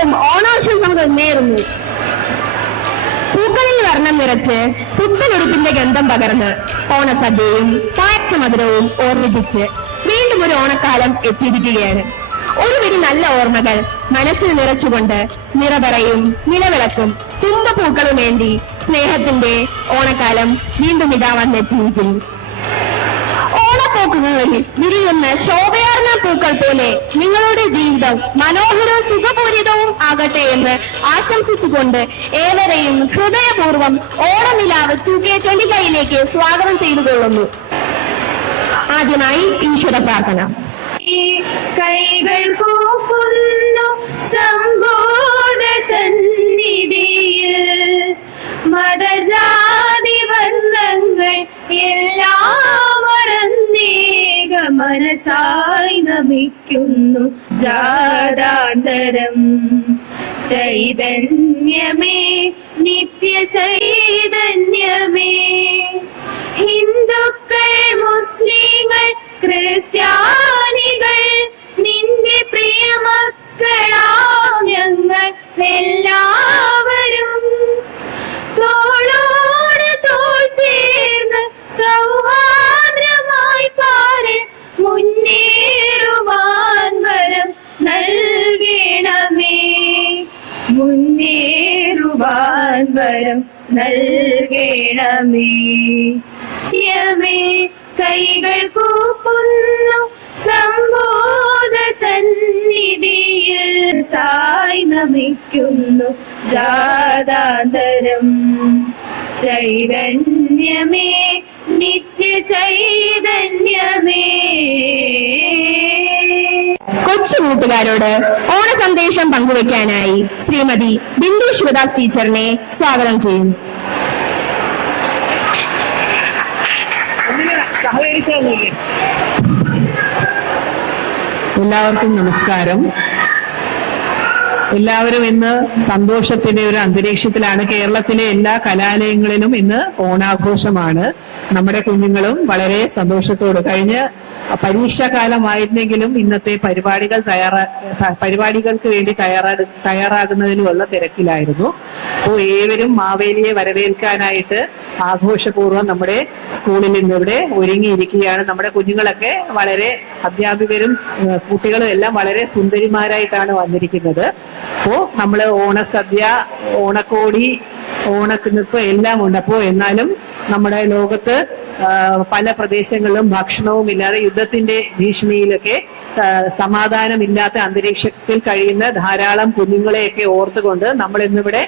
ഏവർക്കും ഓണാശംസകൾ നേരുന്നു. പൂക്കളിൽ വർണം നിറച്ച് പുത്തനുടുപ്പിന്റെ ഗന്ധം പകർന്ന് ഓണസദ്യയും പായസമധുരവും ഓർമ്മിപ്പിച്ച് വീണ്ടും ഒരു ഓണക്കാലം എത്തിയിരിക്കുകയാണ്. ഒരുപിടി നല്ല ഓർമ്മകൾ മനസ്സിൽ നിറച്ചുകൊണ്ട് നിറപറയും നിലവിളക്കും തുമ്പപ്പൂക്കളും വേണ്ടി സ്നേഹത്തിന്റെ ഓണക്കാലം വീണ്ടും ഇതാ വന്നെത്തിയിരിക്കുന്നു. ഓണപ്പൂക്കുകളിൽ വിരിയുന്ന ശോഭയാർന്ന പൂക്കൾ പോലെ നിങ്ങളുടെ ജീവിതം മനോഹരവും സുഖപൂരിതവും ആകട്ടെ എന്ന് ആശംസിച്ചുകൊണ്ട് ഏവരെയും ഹൃദയപൂർവം ഓണനിലാവ് ടു കെ ട്വന്റി ഫൈവിലേക്ക് സ്വാഗതം ചെയ്തു കൊള്ളുന്നു ആദ്യമായി ഈശ്വര പ്രാർത്ഥന. കൈകൾ കൂപ്പുന്നു സംബോധ സന്നിധിയിൽ. മതജാതി വർണങ്ങൾ എല്ലാം മനസ്സായി നമിക്കുന്നു ജാതാന്തരം. ചൈതന്യമേ നിത്യ ചൈതന്യമേ. ഹിന്ദുക്കൾ മുസ്ലിങ്ങൾ ക്രിസ്ത്യാനികൾ നിന്റെ പ്രിയ മക്കളാ ഞങ്ങൾ. വരം നൽകണമേ. കൈകൾ കൂപ്പുന്നു സംബോധ സന്നിധിയിൽ സായി നമിക്കുന്നു ജാതാന്തരം. ചൈതന്യമേ നിത്യ ചൈതന്യമേ കൊച്ചു കൂട്ടുകാരോട് ഓണ സന്ദേശം പങ്കുവയ്ക്കാനായി ശ്രീമതി ബിന്ദു ശിവദാസ് ടീച്ചറിനെ സ്വാഗതം ചെയ്യും എല്ലാവർക്കും നമസ്കാരം. എല്ലാവരും ഇന്ന് സന്തോഷത്തിന്റെ ഒരു അന്തരീക്ഷത്തിലാണ്. കേരളത്തിലെ എല്ലാ കലാലയങ്ങളിലും ഇന്ന് ഓണാഘോഷമാണ്. നമ്മുടെ കുഞ്ഞുങ്ങളും വളരെ സന്തോഷത്തോട്. കഴിഞ്ഞ പരീക്ഷാകാലമായിരുന്നെങ്കിലും ഇന്നത്തെ പരിപാടികൾ തയ്യാറാ പരിപാടികൾക്ക് വേണ്ടി തയ്യാറാ തയ്യാറാകുന്നതിനുള്ള തിരക്കിലായിരുന്നു. അപ്പോൾ ഏവരും മാവേലിയെ വരവേൽക്കാനായിട്ട് ആഘോഷപൂർവം നമ്മുടെ സ്കൂളിൽ ഇന്ന് ഇവിടെ ഒരുങ്ങിയിരിക്കുകയാണ്. നമ്മുടെ കുഞ്ഞുങ്ങളൊക്കെ വളരെ അധ്യാപകരും കുട്ടികളും എല്ലാം വളരെ സുന്ദരിമാരായിട്ടാണ് വന്നിരിക്കുന്നത്. അപ്പോ നമ്മൾ ഓണസദ്യ ഓണക്കോടി ഓണക്കിനിപ്പ് എല്ലാം ഉണ്ട് അപ്പോ എന്നാലും നമ്മുടെ ലോകത്ത് പല പ്രദേശങ്ങളിലും ഭക്ഷണവും ഇല്ലാതെ യുദ്ധത്തിന്റെ ഭീഷണിയിലൊക്കെ സമാധാനമില്ലാത്ത അന്തരീക്ഷത്തിൽ കഴിയുന്ന ധാരാളം കുഞ്ഞുങ്ങളെയൊക്കെ ഓർത്തുകൊണ്ട് നമ്മൾ ഇന്നിവിടെ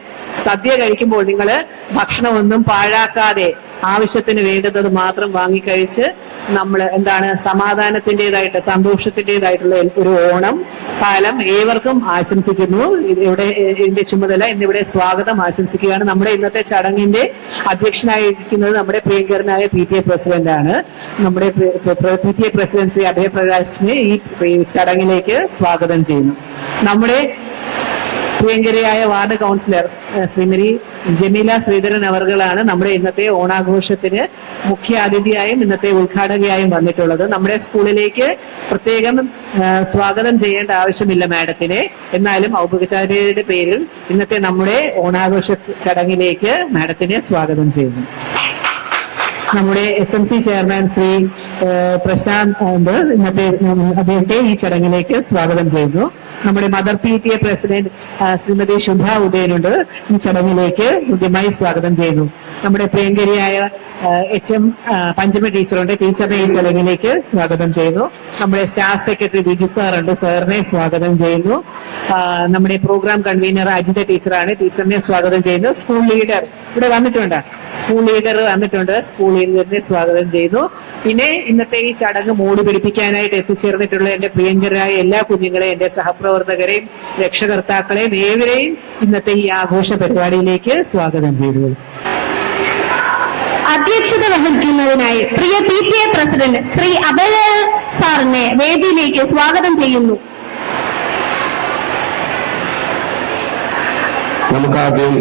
സദ്യ കഴിക്കുമ്പോൾ നിങ്ങൾ ഭക്ഷണമൊന്നും പാഴാക്കാതെ ആവശ്യത്തിന് വേണ്ടുന്നത് മാത്രം വാങ്ങിക്കഴിച്ച് നമ്മൾ എന്താണ് സമാധാനത്തിന്റെതായിട്ട് സന്തോഷത്തിന്റെതായിട്ടുള്ള ഒരു ഓണം കാലം ഏവർക്കും ആശംസിക്കുന്നു. ഇവിടെ ഇതിന്റെ ചുമതല ഇന്നിവിടെ സ്വാഗതം ആശംസിക്കുകയാണ്. നമ്മുടെ ഇന്നത്തെ ചടങ്ങിന്റെ അധ്യക്ഷനായിരിക്കുന്നത് നമ്മുടെ പ്രിയങ്കരനായ പി ടി എ പ്രസിഡന്റ് ആണ് നമ്മുടെ P T A president Shri അഭയപ്രകാശിനെ ഈ ചടങ്ങിലേക്ക് സ്വാഗതം ചെയ്യുന്നു. നമ്മുടെ പ്രിയങ്കരയായ വാർഡ് കൗൺസിലർ ശ്രീമതി ജമീല ശ്രീധരൻ അവർകളാണ് നമ്മുടെ ഇന്നത്തെ ഓണാഘോഷത്തിന് മുഖ്യ അതിഥിയായും ഇന്നത്തെ ഉദ്ഘാടകയായും വന്നിട്ടുള്ളത്. നമ്മുടെ സ്കൂളിലേക്ക് പ്രത്യേകം സ്വാഗതം ചെയ്യേണ്ട ആവശ്യമില്ല മാഡത്തിനെ. എന്നാലും ഔപചാരികതയുടെ പേരിൽ ഇന്നത്തെ നമ്മുടെ ഓണാഘോഷ ചടങ്ങിലേക്ക് മാഡത്തിനെ സ്വാഗതം ചെയ്യുന്നു. നമ്മുടെ S M C chairman Shri Prashant ഉണ്ട്. ഇന്നത്തെ അദ്ദേഹത്തെ ഈ ചടങ്ങിലേക്ക് സ്വാഗതം ചെയ്യുന്നു. നമ്മുടെ mother P T A president Shrimati Shubha ഉദയനുണ്ട്. ഈ ചടങ്ങിലേക്ക് ഹൃദ്യമായി സ്വാഗതം ചെയ്യുന്നു. നമ്മുടെ പ്രിയങ്കരിയായ എച്ച് എം പഞ്ചമ ടീച്ചറുണ്ട്. ടീച്ചറിനെ ഈ ചടങ്ങിലേക്ക് സ്വാഗതം ചെയ്യുന്നു. നമ്മുടെ സ്റ്റാഫ് സെക്രട്ടറി ബിജു സാറുണ്ട്. സാറിനെ സ്വാഗതം ചെയ്യുന്നു. നമ്മുടെ പ്രോഗ്രാം കൺവീനർ അജിത ടീച്ചറാണ്. ടീച്ചറിനെ സ്വാഗതം ചെയ്യുന്നു. സ്കൂൾ ലീഡർ ഇവിടെ വന്നിട്ടുണ്ട്. സ്കൂൾ ലീഡർ വന്നിട്ടുണ്ട്. സ്കൂൾ ലീഡറിനെ സ്വാഗതം ചെയ്യുന്നു. പിന്നെ ഇന്നത്തെ ഈ ചടങ്ങ് മൂടി പിടിപ്പിക്കാനായിട്ട് എത്തിച്ചേർന്നിട്ടുള്ള എന്റെ പ്രിയങ്കരായ എല്ലാ കുഞ്ഞുങ്ങളെയും എന്റെ സഹപ്രവർത്തകരെയും രക്ഷകർത്താക്കളെയും ഏവരെയും ഇന്നത്തെ ഈ ആഘോഷ പരിപാടിയിലേക്ക് സ്വാഗതം ചെയ്തു. അധ്യക്ഷത വഹിക്കുന്നതിനായി പ്രിയ P T A president Shri Abhaya സാറിനെ വേദിയിലേക്ക് സ്വാഗതം ചെയ്യുന്നു. നമുക്കാദ്യം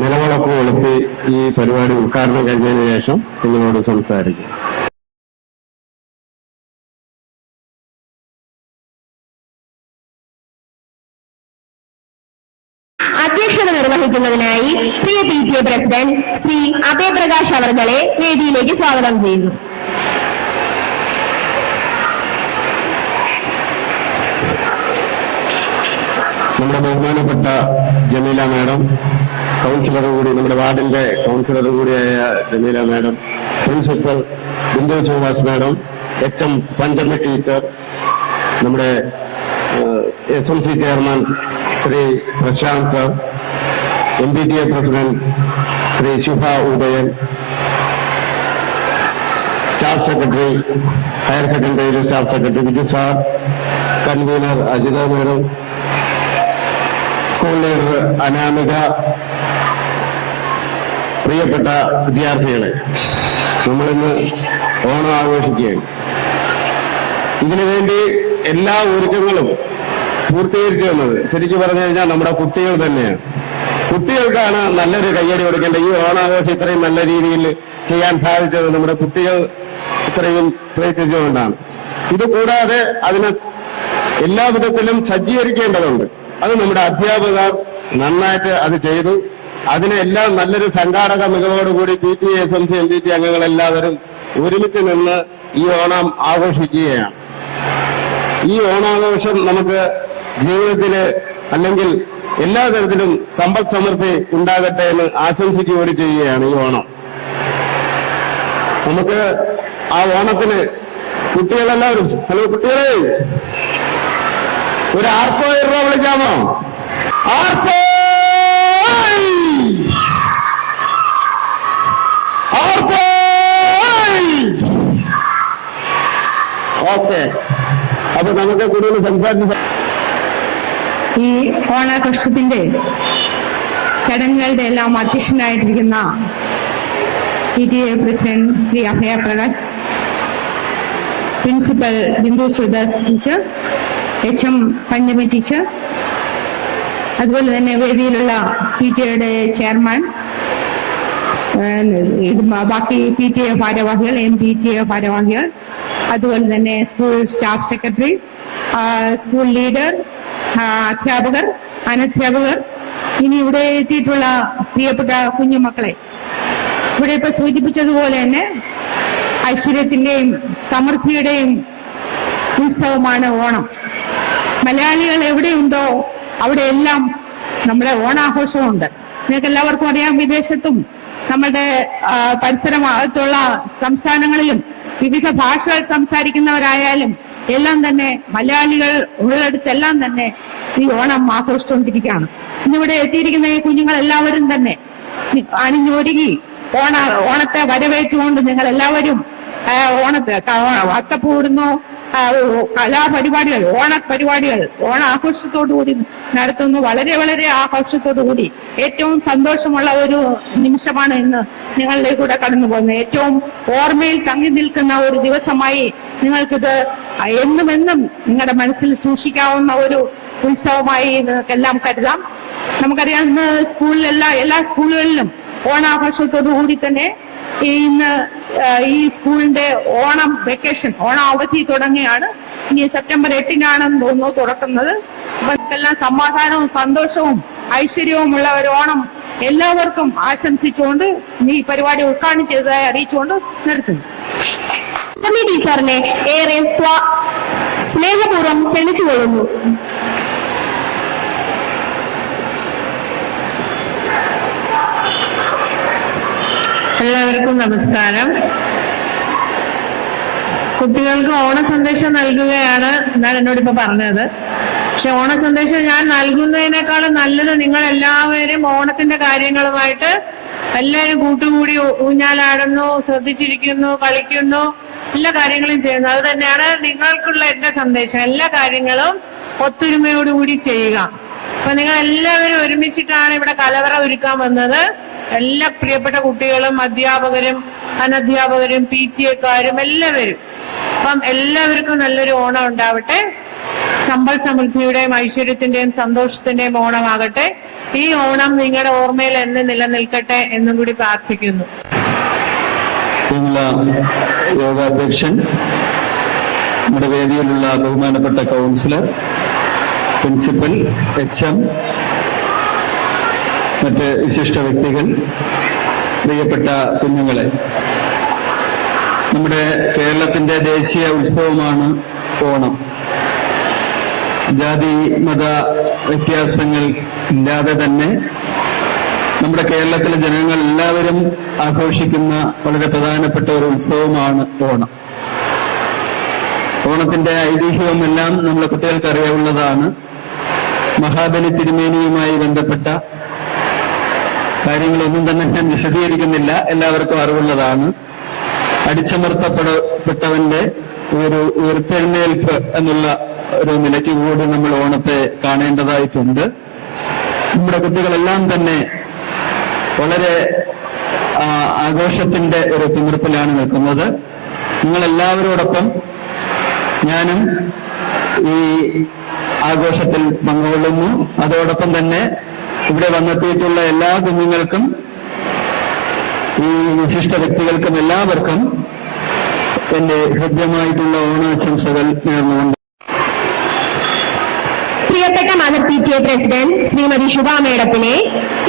നിലവിളക്ക് കൊളുത്തി ഈ പരിപാടി ഉദ്ഘാടനം കഴിഞ്ഞതിന് ശേഷം നിങ്ങളോട് സംസാരിക്കും. പ്രസിഡന്റ് ശ്രീ അഭയപ്രകാശ് അവർകളെ വേദിയിലേക്ക് സ്വാഗതം ചെയ്യുന്നു. നമ്മുടെ ബഹുമാനപ്പെട്ട ജമീല മാഡം കൗൺസിലർ കൂടി നമ്മുടെ വാർഡിന്റെ കൗൺസിലർ കൂടിയായ Jameela madam principal Bindu Srinivas madam H M Panchami teacher നമ്മുടെ S M C chairman Shri Prashant sir M P T A president Shri Shubha Udayan staff secretary higher secondary staff secretary Viju sir convener Ajitha madam school leader Anamika പ്രിയപ്പെട്ട വിദ്യാർത്ഥികളെ നമ്മളിന്ന് ഓണം ആഘോഷിക്കുകയാണ്. ഇതിനുവേണ്ടി എല്ലാ ഒരുക്കങ്ങളും പൂർത്തീകരിച്ചു വന്നത് ശരിക്കും പറഞ്ഞു കഴിഞ്ഞാൽ നമ്മുടെ കുട്ടികൾ തന്നെയാണ്. കുട്ടികൾക്കാണ് നല്ലൊരു കയ്യടി കൊടുക്കേണ്ടത്. ഈ ഓണാഘോഷം ഇത്രയും നല്ല രീതിയിൽ ചെയ്യാൻ സാധിച്ചത് നമ്മുടെ കുട്ടികൾ ഇത്രയും പ്രയത്നിച്ചുകൊണ്ടാണ് ഇത് കൂടാതെ അതിന് എല്ലാ വിധത്തിലും സജ്ജീകരിക്കേണ്ടതുണ്ട്. അത് നമ്മുടെ അധ്യാപകർ നന്നായിട്ട് അത് ചെയ്തു. അതിനെല്ലാം നല്ലൊരു സംഘാടക മികവോടുകൂടി P T S M C M P T അംഗങ്ങൾ എല്ലാവരും ഒരുമിച്ച് നിന്ന് ഈ ഓണം ആഘോഷിക്കുകയാണ്. ഈ ഓണാഘോഷം നമുക്ക് ജീവിതത്തിൽ അല്ലെങ്കിൽ എല്ലാ തരത്തിലും സമ്പദ് സമൃദ്ധി ഉണ്ടാകട്ടെ എന്ന് ആശംസിക്കുകയോട് ചെയ്യുകയാണ് ഈ ഓണം. നമുക്ക് ആ ഓണത്തിന് കുട്ടികളെല്ലാവരും ഹലോ കുട്ടികളെ ഒരു ആർപ്പോ രൂപ വിളിക്കാമോ? ഓക്കെ. അപ്പൊ നമുക്ക് കൂടുതൽ സംസാരിച്ച് ഈ ഓണാഘോഷത്തിന്റെ ചടങ്ങുകളുടെ എല്ലാം അധ്യക്ഷനായിട്ടിരിക്കുന്ന E T A president Shri Abhaya Prakash principal Bindu Sudas teacher H M Panchami teacher അതുപോലെ തന്നെ വേദിയിലുള്ള പി ടി എയുടെ ചെയർമാൻ ബാക്കി പി ടി എ ഭാരവാഹികൾ എം പി ടി എ ഭാരവാഹികൾ അതുപോലെ തന്നെ school staff secretary school leader അധ്യാപകർ അനധ്യാപകർ ഇനി ഇവിടെ എത്തിയിട്ടുള്ള പ്രിയപ്പെട്ട കുഞ്ഞുമക്കളെ ഇവിടെ ഇപ്പൊ സൂചിപ്പിച്ചതുപോലെ തന്നെ ഐശ്വര്യത്തിന്റെയും സമൃദ്ധിയുടെയും ഉത്സവമാണ് ഓണം. മലയാളികൾ എവിടെയുണ്ടോ അവിടെയെല്ലാം നമ്മുടെ ഓണാഘോഷമുണ്ട്. നിങ്ങൾക്ക് എല്ലാവർക്കും അറിയാം വിദേശത്തും നമ്മുടെ പരിസരത്തുള്ള സംസ്ഥാനങ്ങളിലും വിവിധ ഭാഷകൾ സംസാരിക്കുന്നവരായാലും എല്ലാം തന്നെ മലയാളികൾ ഉള്ളിടത്തെല്ലാം തന്നെ ഈ ഓണം ആഘോഷിച്ചുകൊണ്ടിരിക്കുകയാണ്. ഇന്നിവിടെ എത്തിയിരിക്കുന്ന ഈ കുഞ്ഞുങ്ങൾ എല്ലാവരും തന്നെ അണിഞ്ഞൊരുങ്ങി ഓണ ഓണത്തെ വരവേറ്റുകൊണ്ട് നിങ്ങൾ എല്ലാവരും ഓണത്തെ അത്തപ്പൂടുന്നു കലാപരിപാടികൾ ഓണ പരിപാടികൾ ഓണ ആഘോഷത്തോടുകൂടി നടത്തുന്നു. വളരെ വളരെ ആഘോഷത്തോടുകൂടി. ഏറ്റവും സന്തോഷമുള്ള ഒരു നിമിഷമാണ് ഇന്ന് നിങ്ങളുടെ കൂടെ കടന്നു പോകുന്നത്. ഏറ്റവും ഓർമ്മയിൽ തങ്ങി നിൽക്കുന്ന ഒരു ദിവസമായി നിങ്ങൾക്കിത് എന്നും എന്നും നിങ്ങളുടെ മനസ്സിൽ സൂക്ഷിക്കാവുന്ന ഒരു ഉത്സവമായി നിങ്ങൾക്കെല്ലാം കരുതാം. നമുക്കറിയാം ഇന്ന് സ്കൂളിലെല്ലാം എല്ലാ സ്കൂളുകളിലും ഓണാഘോഷത്തോടു കൂടി തന്നെ ഇന്ന് ഈ സ്കൂളിന്റെ ഓണം വെക്കേഷൻ ഓണം അവധി തുടങ്ങിയാണ് ഇനി സെപ്റ്റംബർ എട്ടിനാണെന്ന് തോന്നുന്നു തുറക്കുന്നത്. അവർക്കെല്ലാം സമാധാനവും സന്തോഷവും ഐശ്വര്യവുമുള്ള ഒരു ഓണം എല്ലാവർക്കും ആശംസിച്ചുകൊണ്ട് ഈ പരിപാടി ഉദ്ഘാടനം ചെയ്തതായി അറിയിച്ചുകൊണ്ട് നിർത്തുന്നു. ടീച്ചറിനെ ഏറെ സ്വാ സ്നേഹപൂർവം ക്ഷണിച്ചുകൊള്ളുന്നു. എല്ലാവർക്കും നമസ്കാരം. കുട്ടികൾക്ക് ഓണ സന്ദേശം നൽകുകയാണ് എന്നാണ് എന്നോട് ഇപ്പൊ പറഞ്ഞത്. പക്ഷെ ഓണ സന്ദേശം ഞാൻ നൽകുന്നതിനേക്കാളും നല്ലത് നിങ്ങൾ എല്ലാവരും ഓണത്തിന്റെ കാര്യങ്ങളുമായിട്ട് എല്ലാവരും കൂട്ടുകൂടി ഊഞ്ഞാലാടുന്നു ശ്രദ്ധിച്ചിരിക്കുന്നു കളിക്കുന്നു എല്ലാ കാര്യങ്ങളും ചെയ്യുന്നു. അത് തന്നെയാണ് നിങ്ങൾക്കുള്ള എന്റെ സന്ദേശം. എല്ലാ കാര്യങ്ങളും ഒത്തൊരുമയോടുകൂടി ചെയ്യുക. അപ്പൊ നിങ്ങൾ എല്ലാവരും ഒരുമിച്ചിട്ടാണ് ഇവിടെ കലവറ ഒരുക്കാൻ വന്നത്. എല്ലാ പ്രിയപ്പെട്ട കുട്ടികളും അധ്യാപകരും അനധ്യാപകരും പി ടി എക്കാരും എല്ലാവരും. അപ്പം എല്ലാവർക്കും നല്ലൊരു ഓണം ഉണ്ടാവട്ടെ. സമ്പൽ സമൃദ്ധിയുടെയും ഐശ്വര്യത്തിന്റെയും സന്തോഷത്തിന്റെയും ഓണമാകട്ടെ. ഈ ഓണം നിങ്ങളുടെ ഓർമ്മയിൽ എന്ന് നിലനിൽക്കട്ടെ എന്നും കൂടി പ്രാർത്ഥിക്കുന്നു. യോഗാധ്യക്ഷൻ നമ്മുടെ വേദിയിലുള്ള ബഹുമാനപ്പെട്ട കൗൺസിലർ പ്രിൻസിപ്പൽ എച്ച് എം മറ്റ് വിശിഷ്ട വ്യക്തികൾ പ്രിയപ്പെട്ട കുഞ്ഞുങ്ങളെ. നമ്മുടെ കേരളത്തിന്റെ ദേശീയ ഉത്സവമാണ് ഓണം. ജാതി മത വ്യത്യാസങ്ങൾ ഇല്ലാതെ തന്നെ നമ്മുടെ കേരളത്തിലെ ജനങ്ങൾ എല്ലാവരും ആഘോഷിക്കുന്ന വളരെ പ്രധാനപ്പെട്ട ഒരു ഉത്സവമാണ് ഓണം. ഓണത്തിന്റെ ഐതിഹ്യവുമെല്ലാം നമ്മുടെ കുട്ടികൾക്ക് അറിയാവുന്നതാണ്. മഹാബലി തിരുമേനിയുമായി ബന്ധപ്പെട്ട കാര്യങ്ങളൊന്നും തന്നെ ഞാൻ വിശദീകരിക്കുന്നില്ല. എല്ലാവർക്കും അറിവുള്ളതാണ്. അടിച്ചമർത്തപ്പെടപ്പെട്ടവന്റെ ഒരു ഉയർത്തെഴുന്നേൽപ്പ് എന്നുള്ള ഒരു നിലയ്ക്ക് കൂടി നമ്മൾ ഓണത്തെ കാണേണ്ടതായിട്ടുണ്ട്. നമ്മുടെ കുട്ടികളെല്ലാം തന്നെ വളരെ ആഘോഷത്തിന്റെ ഒരു തിമിർപ്പിലാണ് നിൽക്കുന്നത്. നിങ്ങൾ എല്ലാവരോടൊപ്പം ഞാനും ഈ ആഘോഷത്തിൽ പങ്കുകൊള്ളുന്നു. അതോടൊപ്പം തന്നെ ഇവിടെ വന്നെത്തിയിട്ടുള്ള എല്ലാ കുഞ്ഞുങ്ങൾക്കും ഈ വിശിഷ്ട വ്യക്തികൾക്കും എല്ലാവർക്കും എന്റെ ഹൃദ്യമായിട്ടുള്ള ഓണാശംസകൾ നേർന്നുകൊണ്ട്. പ്രിയപ്പെട്ട mother P T A president Shrimati Shubha മേഡത്തിനെ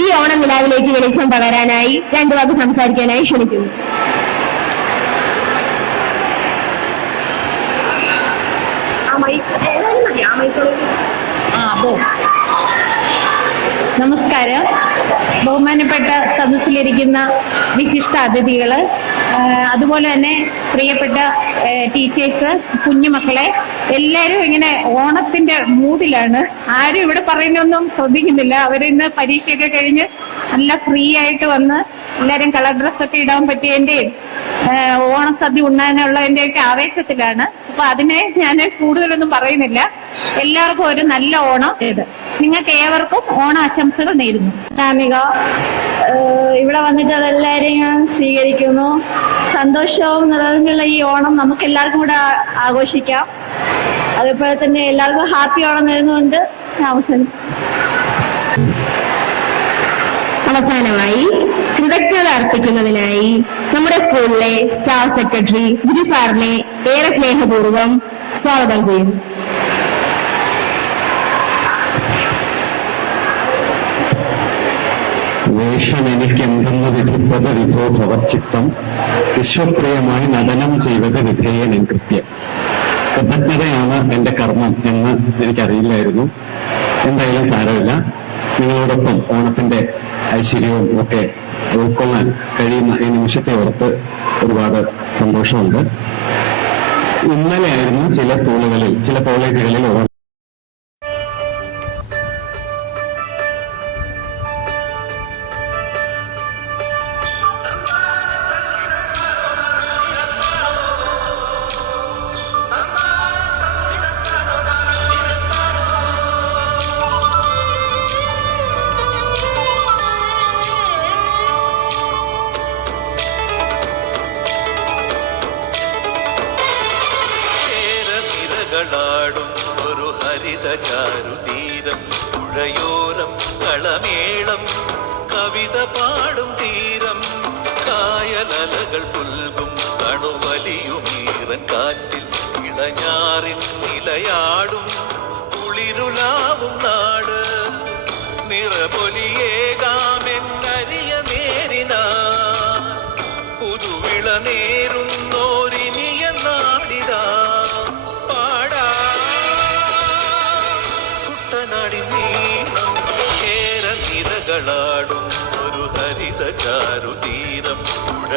ഈ ഓണം നിലാവിലേക്ക് വെളിച്ചം പകരാനായി രണ്ടു വാക്ക് സംസാരിക്കാനായി ക്ഷണിക്കുന്നു. നമസ്കാരം. ബഹുമാനപ്പെട്ട സദസ്സിലിരിക്കുന്ന വിശിഷ്ട അതിഥികൾ അതുപോലെ തന്നെ പ്രിയപ്പെട്ട ടീച്ചേഴ്സ് കുഞ്ഞുമക്കളെ എല്ലാവരും ഇങ്ങനെ ഓണത്തിന്റെ മൂഡിലാണ് ആരും ഇവിടെ പറയുന്നൊന്നും ശ്രദ്ധിക്കുന്നില്ല. അവരിന്ന് പരീക്ഷയൊക്കെ കഴിഞ്ഞ് നല്ല ഫ്രീ ആയിട്ട് വന്ന് എല്ലാരും കളർ ഡ്രസ്സൊക്കെ ഇടാൻ പറ്റിയതിന്റെയും ഏഹ് ഓണസദ്യ ഉണ്ണാനുള്ളതിന്റെയൊക്കെ ആവേശത്തിലാണ്. അപ്പൊ അതിനെ ഞാൻ കൂടുതലൊന്നും പറയുന്നില്ല. എല്ലാവർക്കും ഒരു നല്ല ഓണം. ഇത് നിങ്ങൾക്ക് ഏവർക്കും ഓണാശംസകൾ നേരുന്നു. കാമിക ഏഹ് ഇവിടെ വന്നിട്ട് അതെല്ലാവരെയും ഞാൻ സ്വീകരിക്കുന്നു. സന്തോഷവും നിറവിലുള്ള ഈ ഓണം നമുക്ക് എല്ലാവർക്കും കൂടെ ആഘോഷിക്കാം. അതേപോലെ തന്നെ എല്ലാവർക്കും ഹാപ്പി ഓണം നേരുന്നുകൊണ്ട് അവസാനം അവസാനിക്കും അവസാനമായി കൃതജ്ഞത അർപ്പിക്കുന്നതിനായി നമ്മുടെ സ്കൂളിലെ സ്റ്റാഫ് സെക്രട്ടറി ഗുരു സാറിനെ ഏറെ സ്നേഹപൂർവം സ്വാഗതം ചെയ്യുന്നു വേഷം എനിക്കെന്തെന്ന് വിധിപ്പത് ഭവച്ചിത്തം വിശ്വപ്രിയമായി നടനം ചെയ്തത് വിധേയനൻ കൃത്യം. കൃതജ്ഞതയാണ് എന്റെ കർമ്മം എന്ന് എനിക്കറിയില്ലായിരുന്നു. എന്തായാലും സാരമില്ല. നിങ്ങളോടൊപ്പം ഓണത്തിന്റെ ഐശ്വര്യവും ഒക്കെ ഉൾക്കൊള്ളാൻ കഴിയുന്ന ഈ നിമിഷത്തെ ഓർത്ത് ഒരുപാട് സന്തോഷമുണ്ട്. ഇന്നലെയായിരുന്നു ചില സ്കൂളുകളിൽ ചില കോളേജുകളിൽ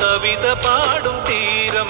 കവിത പാടും തീരം